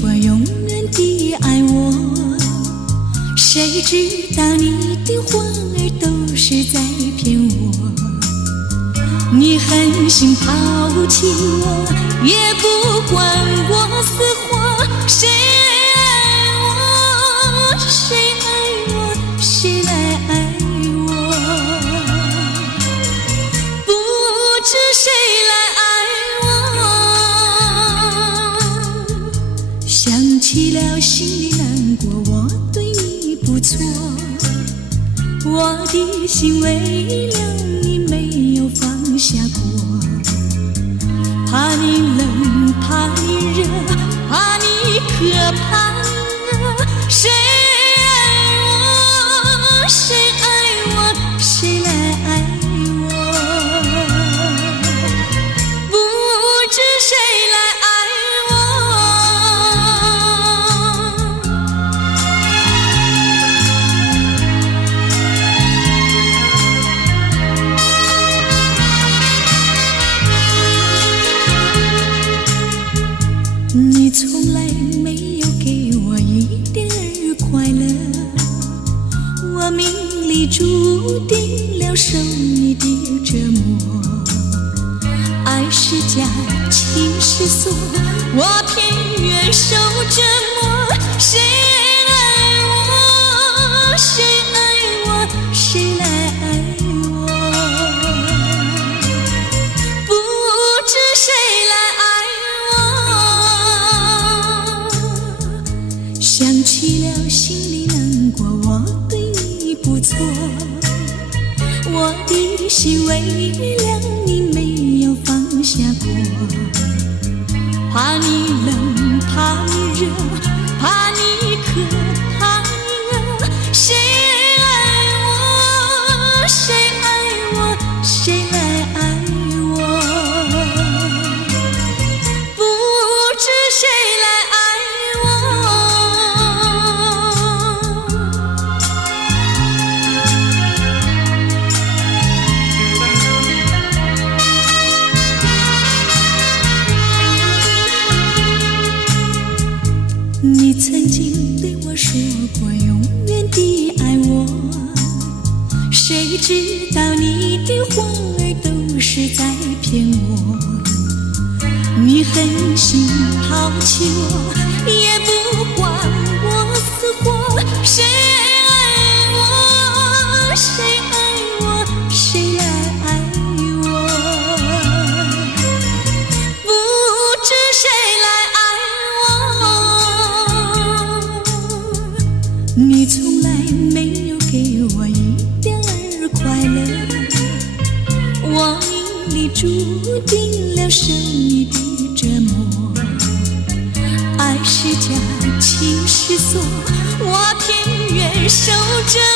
过永远的爱我，谁知道你的话儿都是在骗我。你狠心抛弃我，也不管我死活。谁爱我，谁爱我，谁来爱我？不知谁来爱我。想起了心里难过，我对你不错，我的心为了你没有放下过。怕你冷，怕你热，怕你渴，怕饿。谁爱我，谁爱我，谁来爱我？不知谁来爱你从来没有给我一点儿快乐，我命里注定了受你的折磨。爱是假，情是锁，我偏愿受折磨。谁爱我，谁爱我，谁来爱我？不知谁来爱我。想起了心里难过，我对你不错，我的心为了你没有放下过。怕你冷，怕你热，怕你渴，怕你饿。谁爱我，谁爱我，谁来爱我？不知谁来爱你曾经对我说过永远的爱我，谁知道你的话儿都是在骗我。你狠心抛弃我，也不管我死活。谁爱我，谁爱我，谁来爱我？不知谁来爱我。你从来没有给我一点儿快乐，我命里注定了受你的折磨。爱是假，情是锁，我偏愿受折磨。